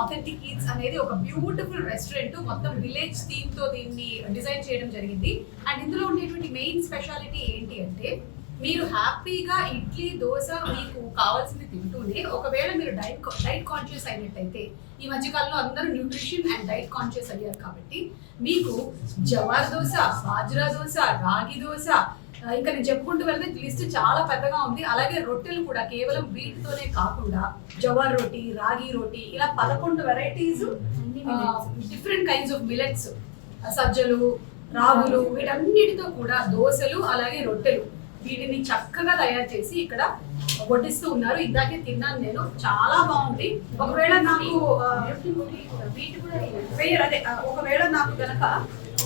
Authentic eats అనేది ఒక beautiful restaurant, మొత్తం విలేజ్ థీమ్ తో దీన్ని డిజైన్ చేయడం జరిగింది. అండ్ ఇందులో ఉండేటువంటి మెయిన్ స్పెషాలిటీ ఏంటి అంటే, మీరు హ్యాపీగా ఇడ్లీ దోశ మీకు కావాల్సింది తింటూనే, ఒకవేళ మీరు డైట్ కాన్షియస్ అయినట్టయితే, ఈ మధ్యకాలంలో అందరూ న్యూట్రిషన్ అండ్ డైట్ కాన్షియస్ అయ్యారు కాబట్టి, మీకు జవార్ దోశ, బాజ్రా దోశ, రాగి దోశ, ఇంకా నేను చెప్పుకుంటూ వెళ్తే లిస్ట్ చాలా పెద్దగా ఉంది. అలాగే రొట్టెలు కూడా కేవలం వీటితోనే కాకుండా జవార్ రోటీ, రాగి రోటీ, ఇలా 11 varieties, different kinds of millets, సజ్జలు, రాగులు, వీటన్నిటితో కూడా దోశలు అలాగే రొట్టెలు, వీటిని చక్కగా తయారు చేసి ఇక్కడ వడ్డిస్తూ ఉన్నారు. ఇందాకే తిన్నాను నేను, చాలా బాగుంది. ఒకవేళ నాకు ఒకవేళ నాకు గనక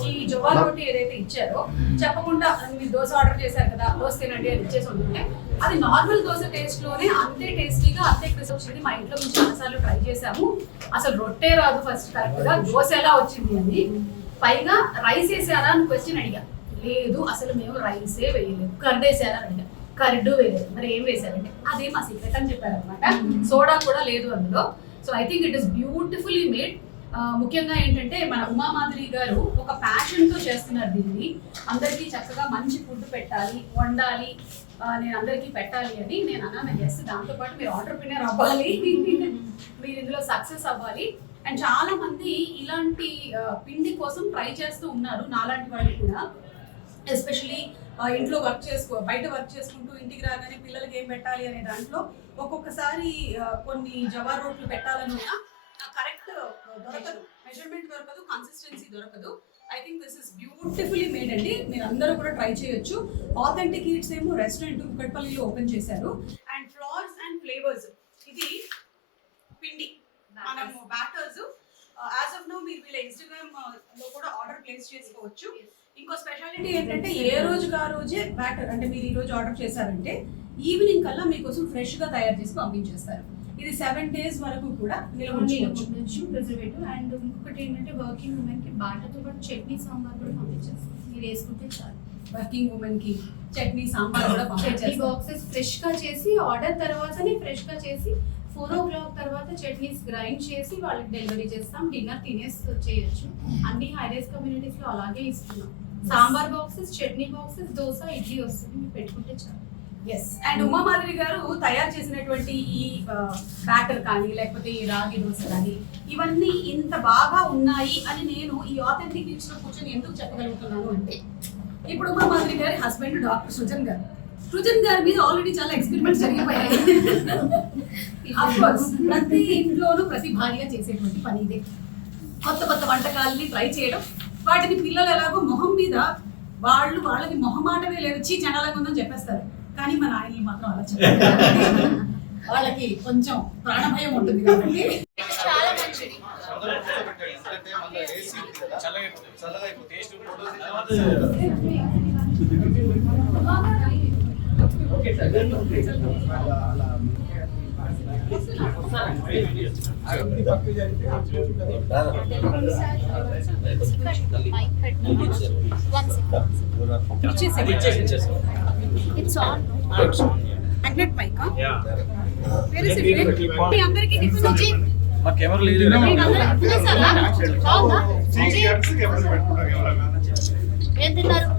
ఈ జవార్ రోటీ ఏదైతే ఇచ్చారో చెప్పకుండా మీరు దోశ ఆర్డర్ చేశారు కదా, దోశ తినండి అని ఇచ్చేసి ఉంటుంటే, అది నార్మల్ దోశ టేస్ట్ లోనే అంతే టేస్టీగా అంతే క్రిస్ప్ వచ్చింది. మా ఇంట్లో మేము చాలాసార్లు ట్రై చేసాము. అసలు రొట్టే రాదు ఫస్ట్ కరెక్ట్ గా, దోశ ఎలా వచ్చింది అని. పైగా రైస్ వేసారా అని క్వశ్చన్ అడిగా, లేదు అసలు మేము రైసే వేయలేదు. కర్డ్ వేసారా అడిగా, కర్డు వేయలేదు. మరి ఏం వేసారంటే అదే మా సీక్రెట్ అని చెప్పారనమాట. సోడా కూడా లేదు అందులో. So I think it is beautifully made. ముఖ్యంగా ఏంటంటే మన ఉమా మాధురి గారు ఒక ప్యాషన్తో చేస్తున్నారు దీన్ని. అందరికీ చక్కగా మంచి ఫుడ్ పెట్టాలి, వండాలి, నేను అందరికీ పెట్టాలి అని నేను అన్నాను. ఎస్, దాంతోపాటు మీరు ఆంటర్‌ప్రెన్యూర్ అవ్వాలి, మీరు ఇందులో సక్సెస్ అవ్వాలి. అండ్ చాలా మంది ఇలాంటి పిండి కోసం ట్రై చేస్తూ ఉన్నారు, నాలాంటి వాళ్ళు కూడా. ఎస్పెషలీ ఇంట్లో బయట వర్క్ చేసుకుంటూ ఇంటికి రాగానే పిల్లలకి ఏం పెట్టాలి అనే దాంట్లో ఒక్కొక్కసారి కొన్ని జవార్ రోట్లు పెట్టాలని కరెక్ట్ దొరకదు, మెజర్మెంట్ దొరకదు, కన్సిస్టెన్సీ దొరకదు. I think this is beautifully made అండి. మీరు అందరూ కూడా ట్రై చేయొచ్చు. ఆథెంటిక్ ఈట్స్ ఏమో రెస్టారెంట్ కుకట్పల్లిలో ఓపెన్ చేశారు. అండ్ ఫ్లవర్స్ అండ్ ఫ్లేవర్స్, ఇది పిండి మనము బ్యాటర్స్ యాజ్ ఆఫ్ నౌ మీరు వీళ్ళ ఇన్స్టాగ్రామ్ లో కూడా ఆర్డర్ ప్లేస్ చేసుకోవచ్చు. ఇంకో స్పెషాలిటీ ఏంటంటే, ఏ రోజుకి ఆ రోజే బ్యాటర్, అంటే మీరు ఈ రోజు ఆర్డర్ చేశారంటే ఈవినింగ్ కల్లా మీకోసం ఫ్రెష్ గా తయారు చేసి పంపించేస్తారు. ఇది 7 days వరకు కూడా నిల్వ ఉంచవచ్చు, ప్రిజర్వేటివ్. అండ్ ఇంకొకటి ఏంటంటే, వర్కింగ్ ఉమెన్ కి బాటతో పాటు చట్నీ సాంబార్ కూడా పంపించేస్తారు. మీరు వేసుకుంటే చాలు. వర్కింగ్ ఉమెన్ కి చట్నీ సాంబార్ కూడా పంపించేస్తారు. బాక్సెస్ ఫ్రెష్ గా చేసి ఆర్డర్ తర్వాతనే ఫ్రెష్ గా చేసి 4 o'clock తర్వాత చట్నీస్ గ్రైండ్ చేసి వాళ్ళకి డెలివరీ చేస్తాం. డిన్నర్ తినేసి చేయొచ్చు. అన్ని హైరైస్ కమ్యూనిటీస్ లో అలాగే ఇస్తున్నాం. సాంబార్ బాక్సెస్, చట్నీ బాక్సెస్, దోశ, ఇడ్లీ వస్తుంది, మీరు పెట్టుకుంటే చాలు. ఎస్. అండ్ ఉమా మాధురి గారు తయారు చేసినటువంటి ఈ బ్యాటర్ కానీ లేకపోతే ఈ రాగి దోశ కానీ ఇవన్నీ ఇంత బాగా ఉన్నాయి అని నేను ఈ ఆథెంటిక్ ఈట్స్ లో కూర్చొని ఎందుకు చెప్పగలుగుతున్నాను అంటే, ఇప్పుడు ఉమా మాధురి గారి హస్బెండ్ డాక్టర్ సృజన్ గారి మీద ఆల్రెడీ చాలా ఎక్స్పెరిమెంట్స్ జరిగిపోయాయి. ప్రతి ఇంట్లోనూ ప్రతి భార్య చేసేటువంటి పని ఇదే, కొత్త కొత్త వంటకాలని ట్రై చేయడం. వాటిని పిల్లలు ఎలాగో మొహం మీద వాళ్ళకి మొహమాటమే లేదు, చీ చండాలంగా ఉందని చెప్పేస్తారు. కానీ మన ఆయనలు మాత్రం అలా చెప్పారు, వాళ్ళకి కొంచెం ప్రాణభయం ఉంటుంది కాబట్టి. చాలా మంచిది. It's on. Magnet mic, huh? Yeah. Where is it? మీ అందరికి టిఫిన్ వచ్చి మా కెమెరా లేదు. ఏం తిన్నారు?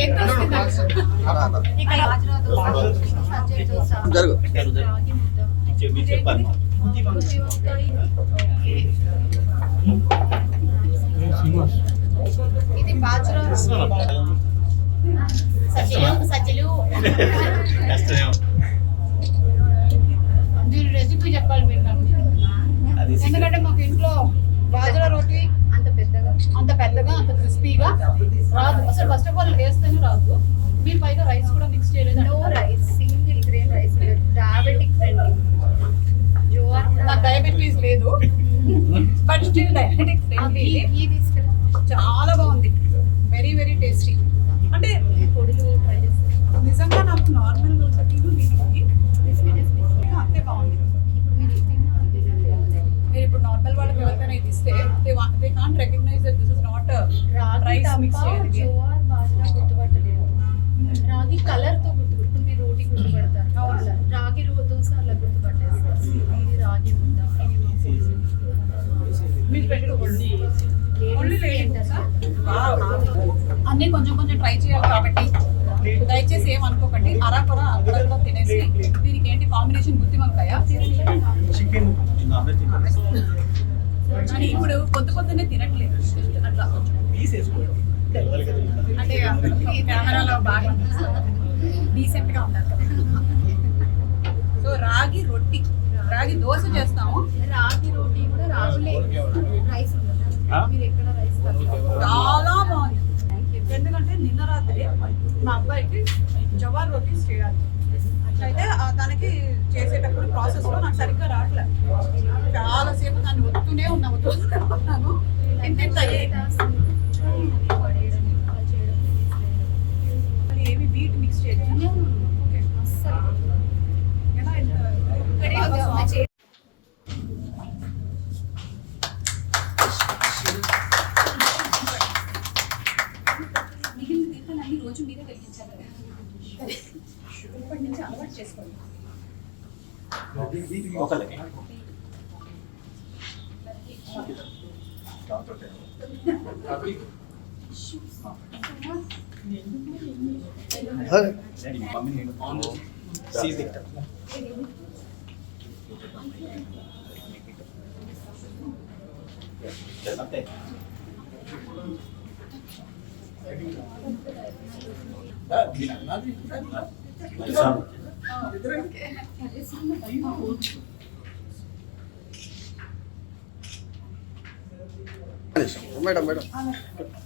ఏం తిన్నారు? ఇక్కడ బాజ్రా దోశ, సజ్జల దోశ, రాగి ముద్ద, చెప్పాలి. ఇది బాజ్రా సజ్జలు. మీరు రెసిపీ చెప్పాలి మీరు నాకు, ఎందుకంటే మాకు ఇంట్లో బాజ్రా రోటీ అంత పెద్దగా అంత క్రిస్పీగా రాదు అసలు. ఫస్ట్ ఆఫ్ ఆల్ వేస్తేనే రాదు. మీరు పైగా రైస్ కూడా మిక్స్ చేయలేదు. No rice, single grain rice, diabetic friendly. నాకు డయాబెటీస్ లేదు, బట్ స్టిల్ డయాబెటిక్ ఫ్రెండ్లీ. చాలా బాగుంది, వెరీ వెరీ టేస్టీ. అంటే పొడులు ట్రై చేస్తాను నిజంగా. నాకు నార్మల్ దోశలు దీనికి అంతే బాగుంది. మీరు ఇప్పుడు నార్మల్ వాళ్ళకి ఎవరికైనా ఇది ఇస్తే they can't recognise that this is not rice mix చేయలేదు. గుర్తుపట్టలేదు. రాగి కలర్ తో గుర్తుపట్టు. మీరు రోటీ గుర్తుపడతారు, అలా రాగి దోశ అలా గుర్తుపట్టేస్తారు. ఇది రాగి ముద్ద, ఇది మీకు పెట్టుకోండి ఓన్లీ లేడీస్ అన్నీ కొంచెం కొంచెం ట్రై చేయాలి కాబట్టి దయచేసి ఏమనుకోకండి. అరాకొర అక్కడక్కడ తినేసి దీనికి ఏంటి కాంబినేషన్ గుత్తి వంకాయ అని ఇప్పుడు పొద్దునే తినట్లేదు. అట్లా అంటే ఈ కెమెరాలో బాగా డీసెంట్ గా ఉండాలి. సో రాగి రొట్టి, రాగి దోశ చేస్తాము. రాగి రోటీ కూడా రాగులే రైస్ ఉండదు. మీరు ఎక్కడ రైస్ చాలా బాగుంది. ఎందుకంటే నిన్న రాత్రి మా అబ్బాయికి జవార్ రోటీస్ చేయాలి. అట్లయితే తనకి చేసేటప్పుడు ప్రాసెస్లో నాకు సరిగ్గా రావట్లేదు. చాలాసేపు దాన్ని వస్తూనే ఉన్నాను. ఎంత ఏమి వీట్ మిక్స్ చేయలేదు. ఓకే అస్సలు ఎలా ఎంత మిగిలిన దీపాలు అన్ని రోజు మీరే వెలిగించాలి కదా. ఇప్పటి నుంచి అలవాటు చేసుకోండి. Madam madam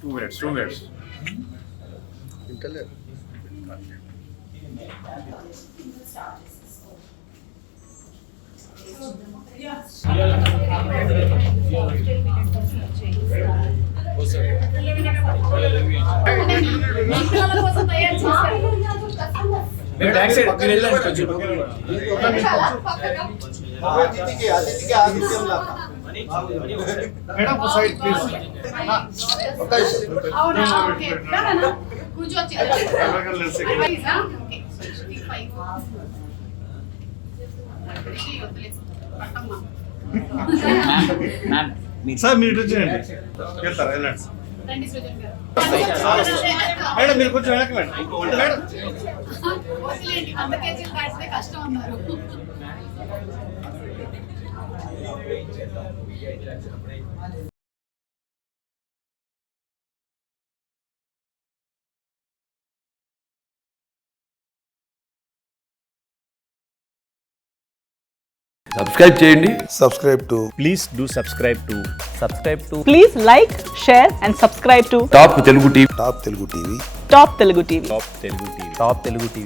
2 minutes. ఇంటలేదు. పిల్లల కోసం తయారు చేశారు. Madam side please. అవునా? ఓకే. రానా? కూర్చోవచ్చు. పైసా? ఓకే. 65. పట్టమ్మా. సార్ మీరు ఇటు చేయండి. వెళ్తారా వెళ్ళండి. రండి సృజన్ గారు. మేడం మీరు కొంచెం వెనక్కి మేడం. మేడం వదిలేండి, 100 కేజీలు దాటితే కష్టం అన్నారు. సబ్స్క్రైబ్ చేయండి. Subscribe to Please do subscribe to Please like, share and subscribe to top Telugu TV. Top Telugu TV. Top Telugu TV. Top Telugu TV.